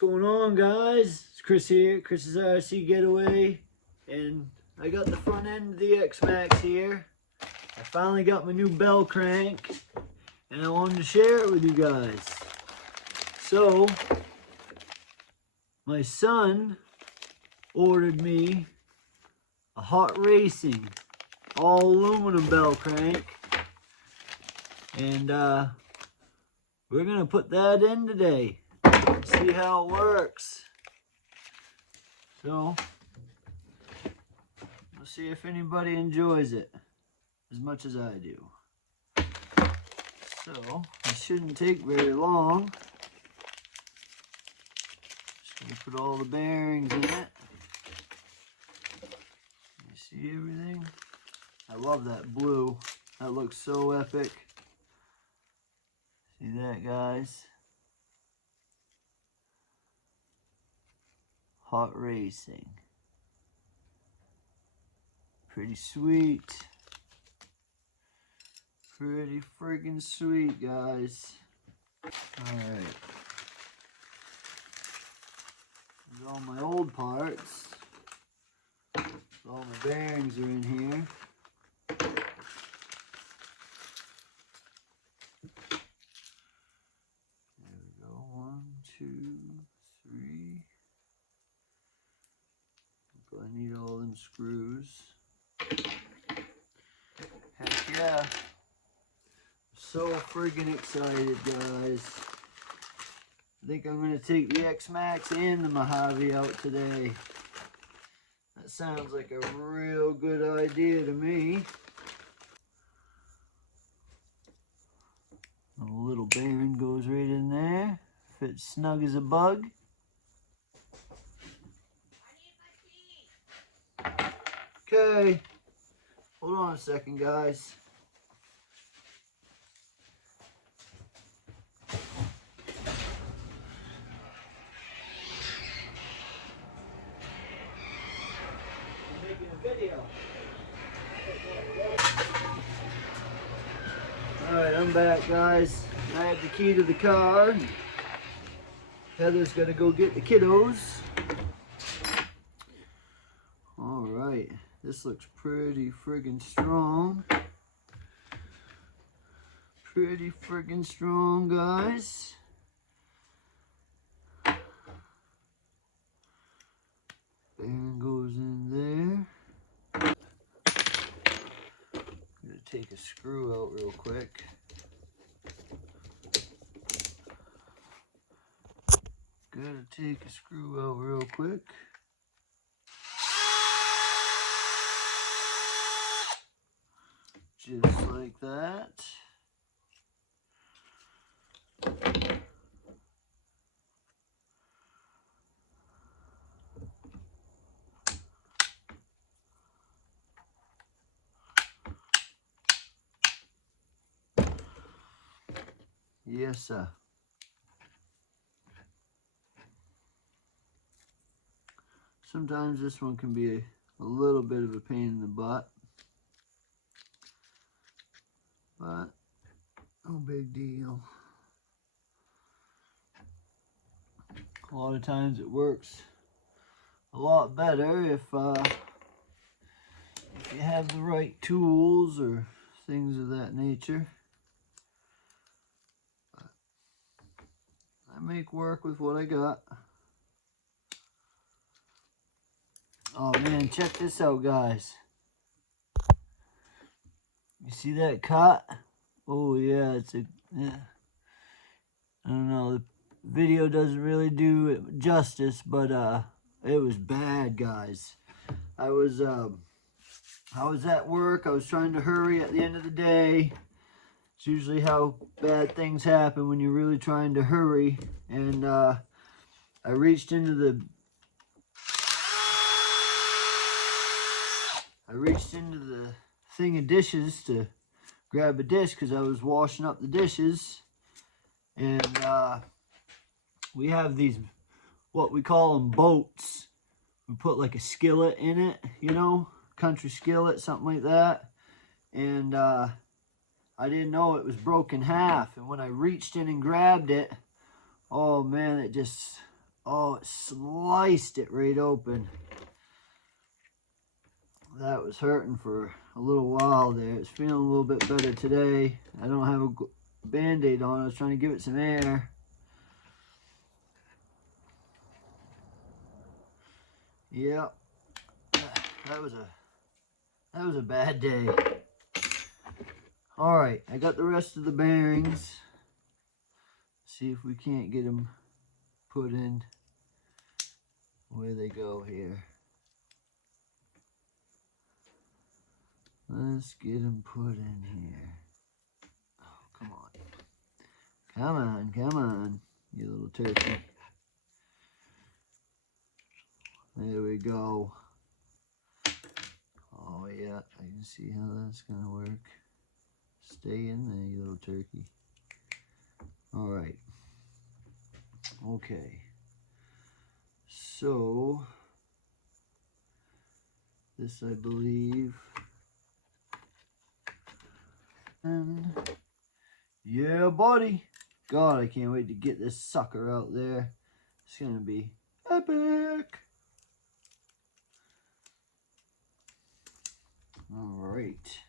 going on, guys? It's Chris here, Chris's RC Getaway, and I got the front end of the X-Maxx here. I finally got my new bell crank, and I wanted to share it with you guys. So, my son ordered me a hot racing, all aluminum bell crank, and we're gonna put that in today. See how it works. So, we'll see if anybody enjoys it as much as I do. So, it shouldn't take very long. Just gonna put all the bearings in it. You see everything? I love that blue. That looks so epic. See that, guys? Hot racing. Pretty sweet. Pretty friggin' sweet, guys. Alright. There's all my old parts. All my bearings are in here. There we go. 1, 2, 3. I need all them screws. Heck yeah. So friggin' excited, guys. I think I'm going to take the X-Maxx and the Mojave out today. That sounds like a real good idea to me. A little bearing goes right in there. Fits snug as a bug. Okay, hold on a second, guys. I'm making a video. Alright, I'm back, guys. I have the key to the car. Heather's gonna go get the kiddos. Alright. This looks pretty friggin' strong. Pretty friggin' strong, guys. Bearing goes in there. I'm gonna take a screw out real quick. Gotta take a screw out real quick. Just like that. Yes, sir. Sometimes this one can be a little bit of a pain in the butt. But no big deal. A lot of times it works a lot better if you have the right tools or things of that nature. But I make work with what I got. Oh man, check this out, guys. You see that cut? Oh yeah, it's a, yeah. I don't know, the video doesn't really do it justice, but it was bad, guys. I was at work. I was trying to hurry at the end of the day. It's usually how bad things happen when you're really trying to hurry. And I reached into the thing of dishes to grab a dish because I was washing up the dishes. And we have these, what we call them, boats. We put like a skillet in it, you know, country skillet, something like that. And I didn't know it was broken half. And when I reached in and grabbed it, oh man, it just, Oh, it sliced it right open. That was hurting for a little while there. It's feeling a little bit better today. I don't have a band-aid on. I was trying to give it some air. Yep. That was a bad day. All right, I got the rest of the bearings. See if we can't get them put in where they go here. Let's get them put in here. Oh, come on. Come on, come on, you little turkey. There we go. Oh yeah, I can see how that's gonna work. Stay in there, you little turkey. All right. Okay. So, this I believe. And yeah, buddy. God, I can't wait to get this sucker out there. It's gonna be epic. All right.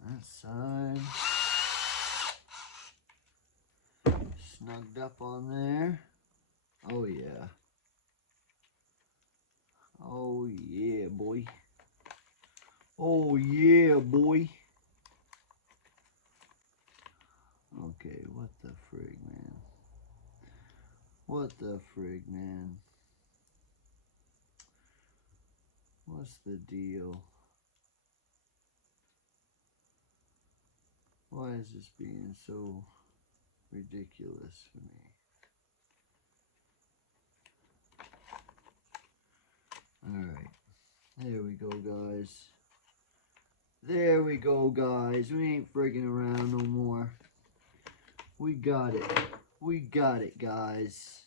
That side. Snugged up on there. Oh yeah. Oh yeah, boy. Oh yeah, boy. Okay, what the frig, man? What the frig, man? What's the deal? Why is this being so ridiculous for me? Alright, there we go, guys. There we go, guys. We ain't frigging around no more. We got it. We got it, guys.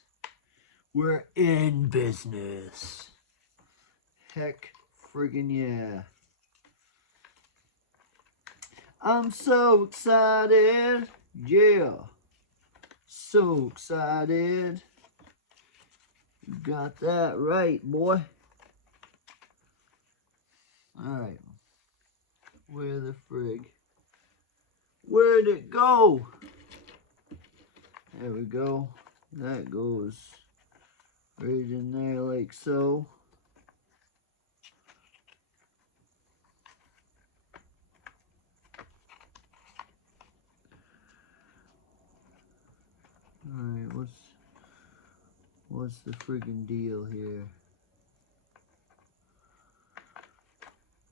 We're in business. Heck friggin' yeah. I'm so excited. Yeah. So excited. You got that right, boy. Alright. Where the frig? Where'd it go? There we go. That goes right in there like so. Alright, what's the friggin' deal here?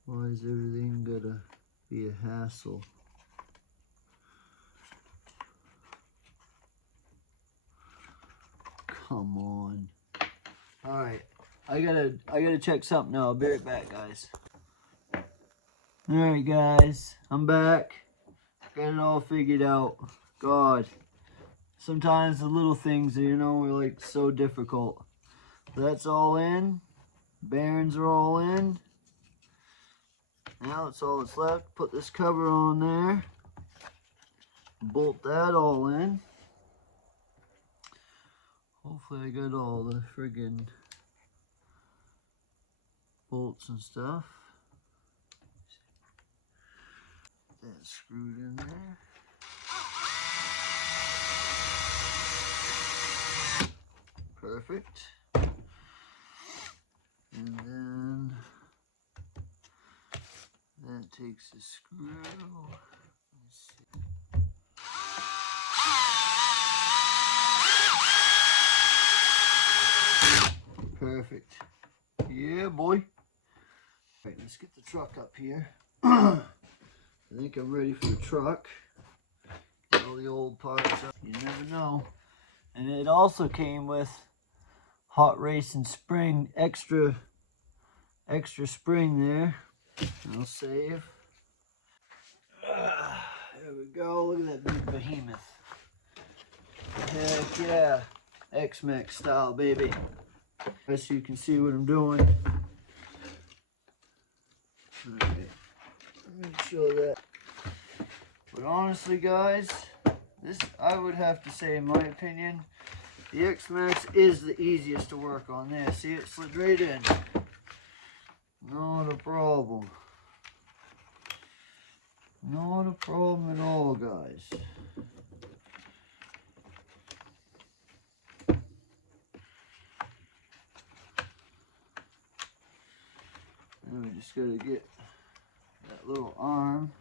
Why is everything gotta be a hassle? Come on. Alright, I gotta check something out. I'll be right back, guys. Alright, guys, I'm back. Got it all figured out. God, sometimes the little things, you know, are like so difficult. That's all in. Bearings are all in. Now that's all that's left. Put this cover on there. Bolt that all in. Hopefully I got all the friggin' bolts and stuff. That's screwed in there. Perfect. And then that takes a screw. Let's see. Perfect. Yeah, boy. Alright, let's get the truck up here. I think I'm ready for the truck. Get all the old parts up. You never know. And it also came with hot racing spring, extra spring there. I'll save. There we go. Look at that big behemoth. Heck yeah. X-Maxx style, baby. So you can see what I'm doing. Alright. Let me show that. But honestly, guys, this, I would have to say, in my opinion, The X-Maxx is the easiest to work on. There, see, it slid right in. Not a problem. Not a problem at all, guys. And we just gotta get that little arm.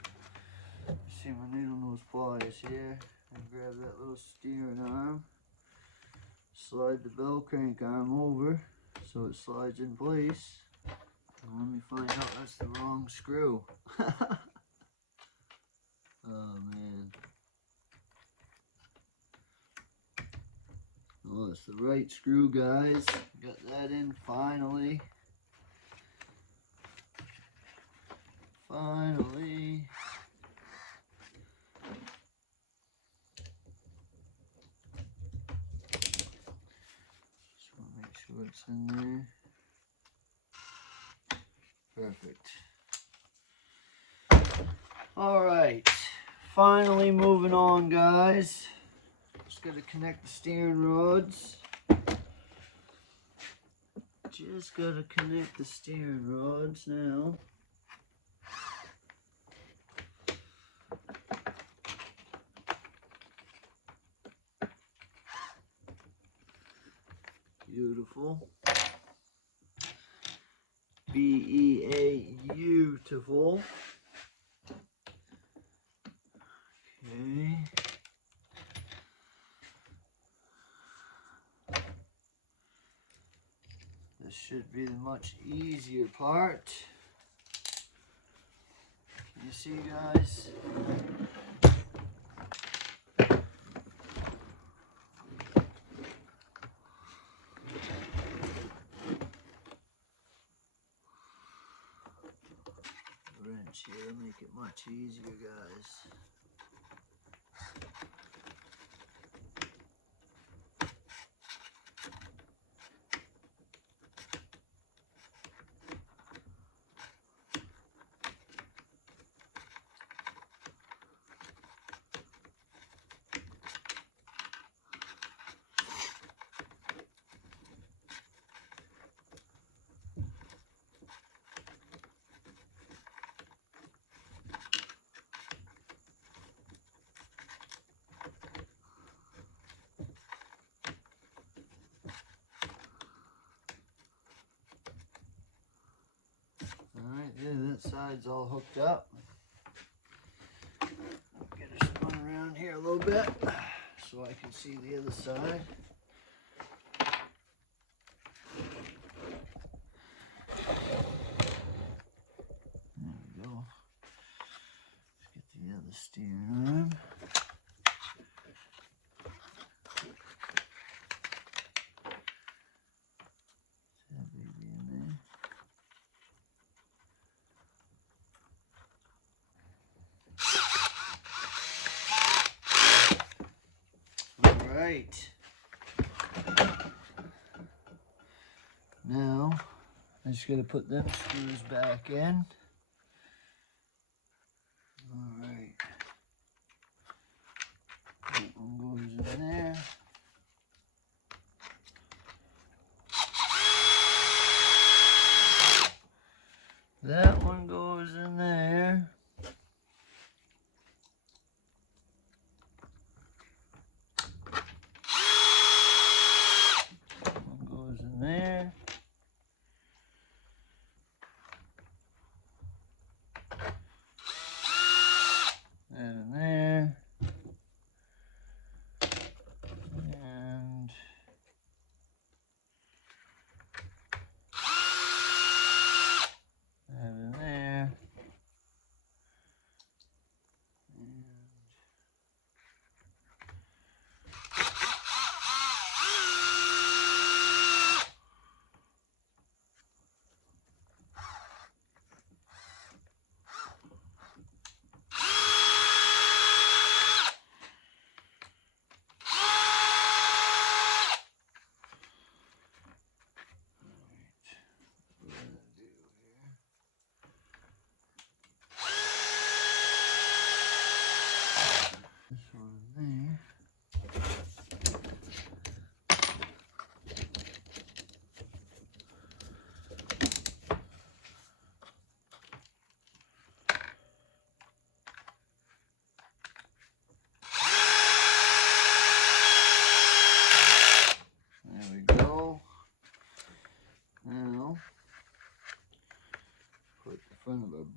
See my needle nose pliers here. And grab that little steering arm. Slide the bell crank arm over so it slides in place. And let me find out that's the wrong screw. Oh man. Oh, it's the right screw, guys. Got that in finally. Finally. Just want to make sure it's in there. Perfect. All right. Finally moving on, guys. Just got to connect the steering rods. Just got to connect the steering rods now. Beautiful. Beautiful. Okay. This should be the much easier part. Can you see, guys? Wrench here to make it much easier, guys. Alright, yeah, that side's all hooked up. Get her spun around here a little bit so I can see the other side. There we go. Let's get the other steering arm. That baby in there. Right. Now, I just gotta put them screws back in. Alright. That one goes in there. That one goes in there. There. And in there. And that in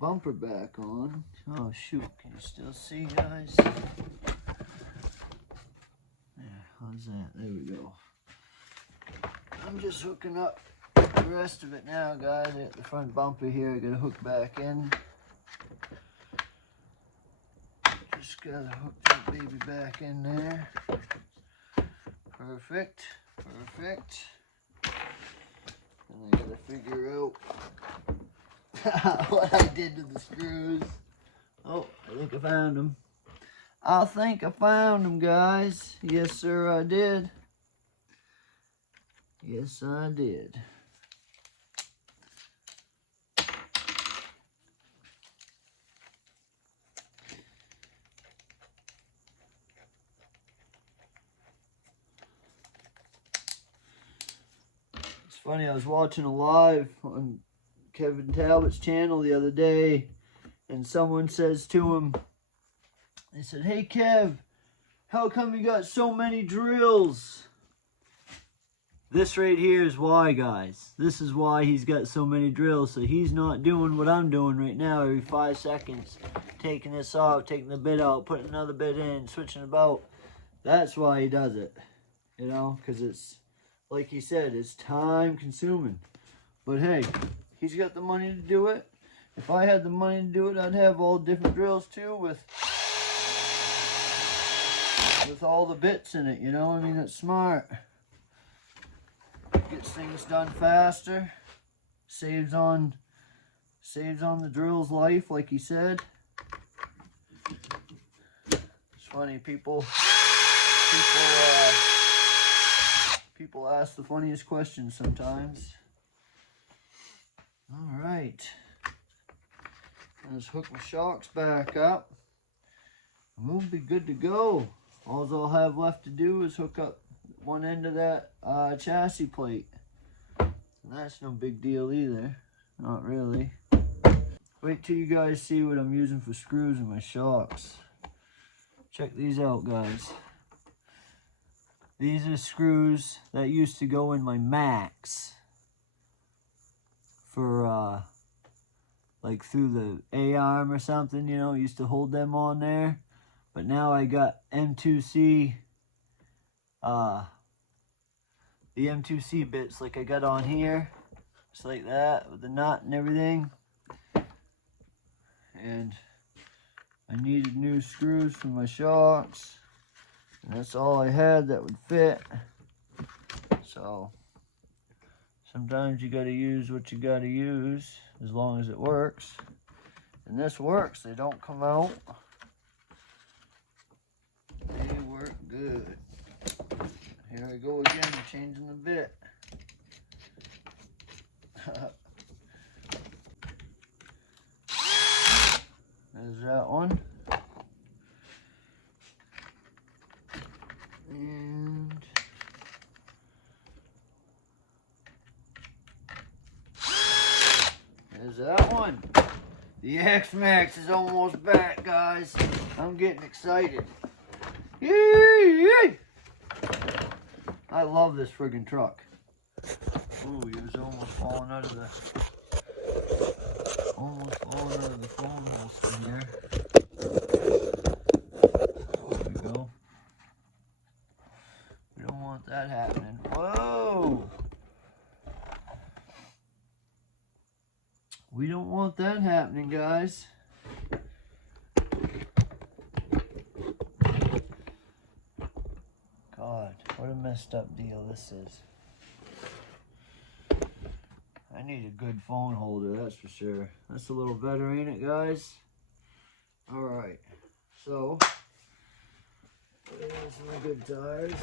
bumper back on. Oh shoot, can you still see, guys? Yeah, how's that? There we go. I'm just hooking up the rest of it now, guys. I got the front bumper here. I gotta hook back in. Just gotta hook that baby back in there. Perfect, perfect. And I gotta figure out what I did to the screws. Oh, I think I found them. I think I found them, guys. Yes, sir, I did. Yes, I did. It's funny, I was watching a live on Kevin Talbot's channel the other day, and someone says to him, they said, "Hey Kev, how come you got so many drills?" This right here is why, guys. This is why he's got so many drills. So he's not doing what I'm doing right now every 5 seconds. Taking this off, taking the bit out, putting another bit in, switching about. That's why he does it. You know, because it's, like he said, it's time consuming. But hey, he's got the money to do it. If I had the money to do it, I'd have all different drills too with all the bits in it, you know? I mean, it's smart. Gets things done faster. Saves on the drill's life, like he said. It's funny, people ask the funniest questions sometimes. All right, let's hook my shocks back up, and we'll be good to go. All I'll have left to do is hook up one end of that chassis plate. And that's no big deal either. Not really. Wait till you guys see what I'm using for screws in my shocks. Check these out, guys. These are screws that used to go in my X-Maxx for like through the A-arm or something, you know, used to hold them on there. But now I got M2C, the M2C bits like I got on here, just like that, with the nut and everything. And I needed new screws for my shocks, and that's all I had that would fit. So sometimes you gotta use what you gotta use, as long as it works. And this works, they don't come out. They work good. Here I go again, changing the bit. There's that one. And there's that one. The X-Maxx is almost back, guys. I'm getting excited. Yay! I love this friggin' truck. Ooh, he was almost falling out of the phone holster here. There we go. We don't want that happening. Whoa! We don't want that happening, guys. God, what a messed up deal this is. I need a good phone holder, that's for sure. That's a little better, ain't it, guys? Alright, so here's my good tires.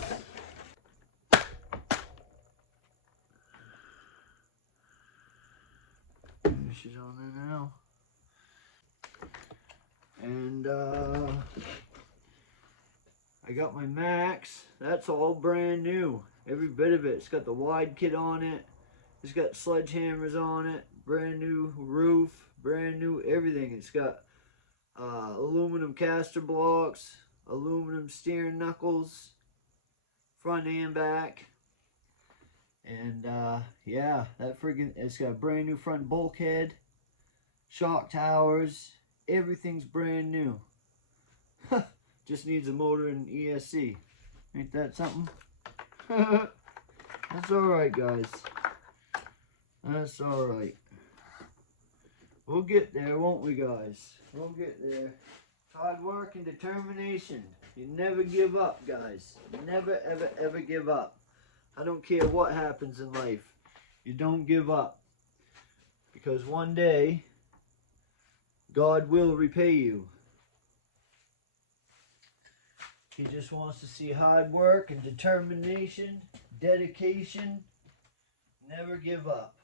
She's on there now. And I got my X-Maxx. That's all brand new. Every bit of it. It's got the wide kit on it. It's got sledgehammers on it. Brand new roof. Brand new everything. It's got aluminum caster blocks. Aluminum steering knuckles. Front and back. And yeah, that friggin', it's got a brand new front bulkhead. shock towers, everything's brand new. Just needs a motor and ESC. Ain't that something? That's alright, guys. That's alright. We'll get there, won't we, guys? We'll get there. Hard work and determination. You never give up, guys. Never, ever, ever give up. I don't care what happens in life. You don't give up. Because one day, God will repay you. He just wants to see hard work and determination, dedication. Never give up.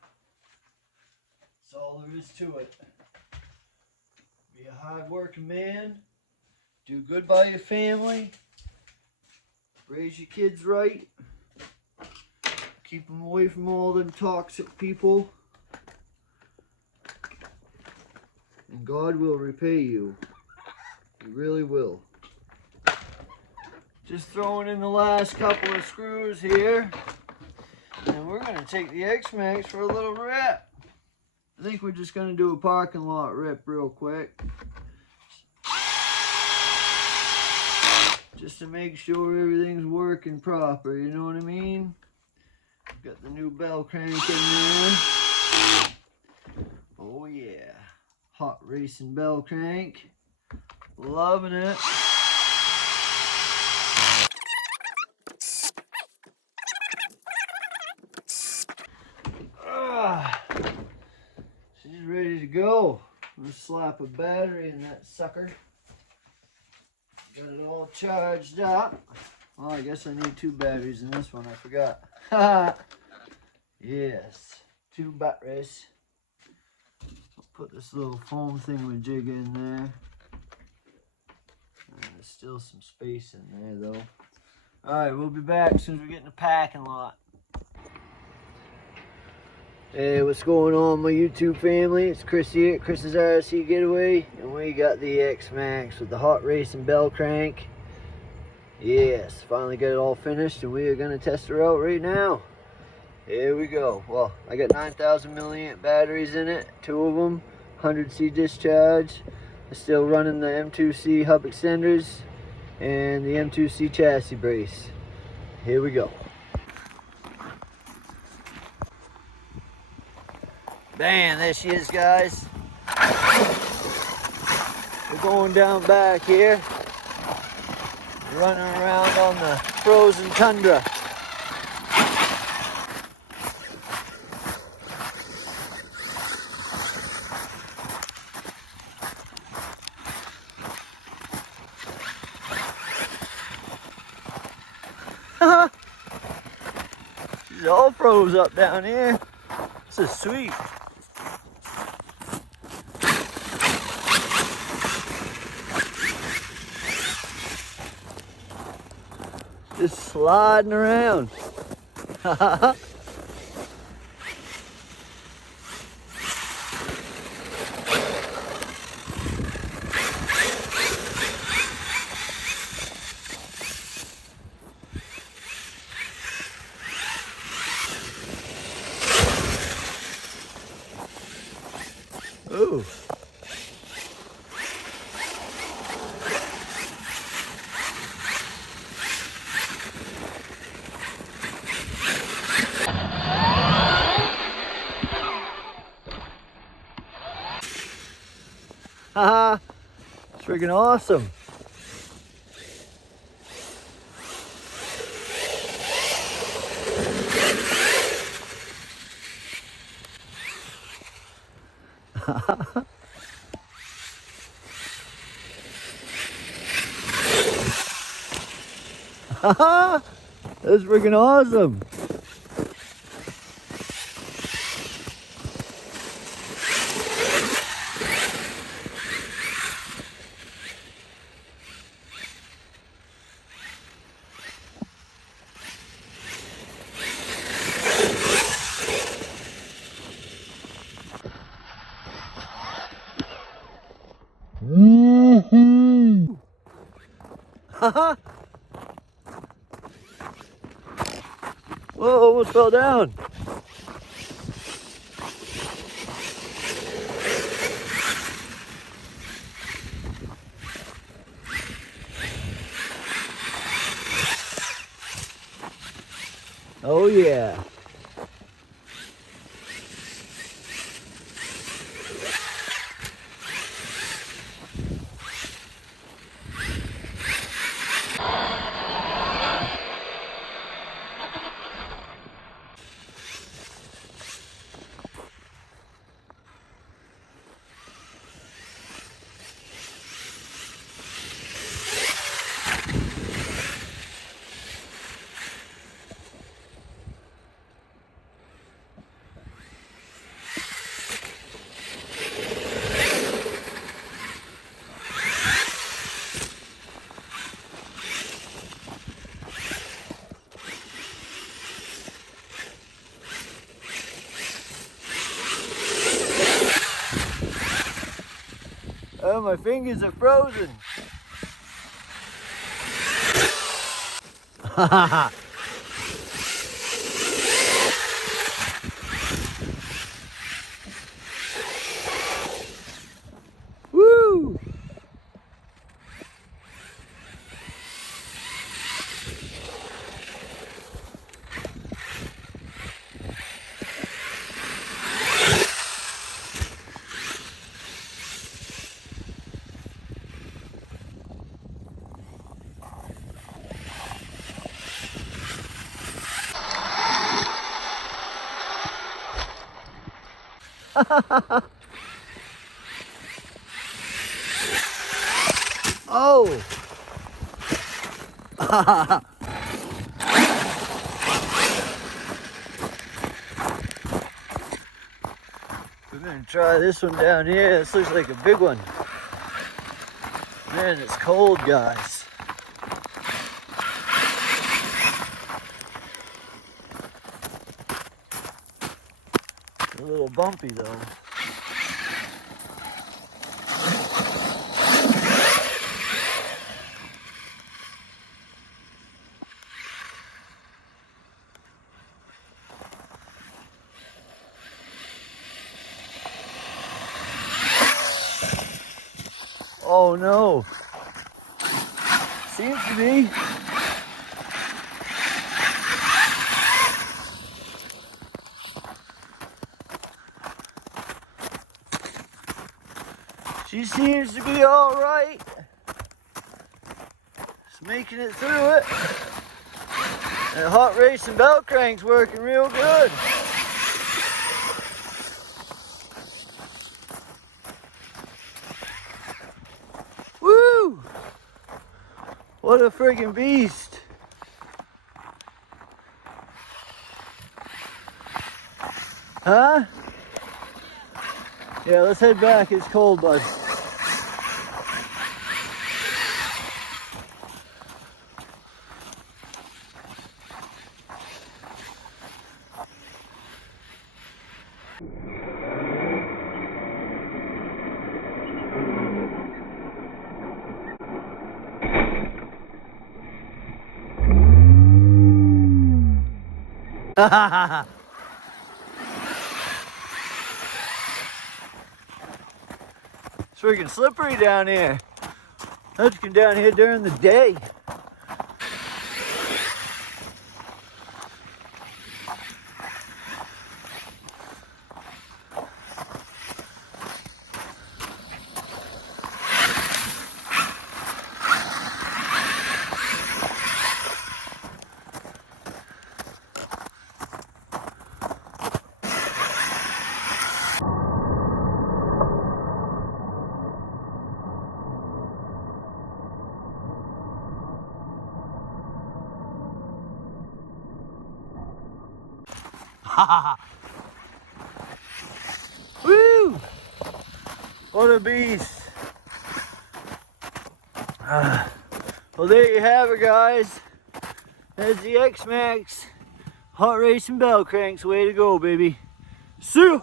That's all there is to it. Be a hard-working man. Do good by your family. Raise your kids right. Keep them away from all them toxic people. And God will repay you. He really will. Just throwing in the last couple of screws here. And we're going to take the X-Maxx for a little rip. I think we're just going to do a parking lot rip real quick. Just to make sure everything's working proper, you know what I mean? Got the new bell crank in there. Oh yeah. Hot racing bell crank. Loving it. She's ready to go. I'm gonna slap a battery in that sucker. Got it all charged up. Well, I guess I need 2 batteries in this one. I forgot. Yes, 2 batteries. I'll put this little foam thingamajig in there. There's still some space in there, though. Alright, we'll be back as soon as we get in the parking lot. Hey, what's going on, my YouTube family? It's Chris here at Chris's RC Getaway, and we got the X-Maxx with the hot racing bell crank. Yes, finally got it all finished, and we are going to test her out right now. Here we go. Well, I got 9,000 milliamp batteries in it, 2 of them, 100C discharge. I'm still running the M2C hub extenders and the M2C chassis brace. Here we go. Bam, there she is, guys. We're going down back here, running around on the frozen tundra. She's all froze up down here. This is sweet. Just sliding around. Ooh. Haha, it's freaking awesome. Haha, that's freaking awesome. Haha. Whoa, almost fell down. Oh yeah. Oh, my fingers are frozen. Woo! Oh! We're gonna try this one down here. This looks like a big one. Man, it's cold, guys. It's a little bumpy though. Oh no. Seems to be. She seems to be all right. Just making it through it. And hot racing bell crank's working real good. Woo! What a friggin' beast. Huh? Yeah, let's head back. It's cold, bud. It's freaking slippery down here. Let's come down here during the day. Woo! What a beast. Well, there you have it, guys. There's the X-Maxx hot racing bell cranks. Way to go, baby. See ya!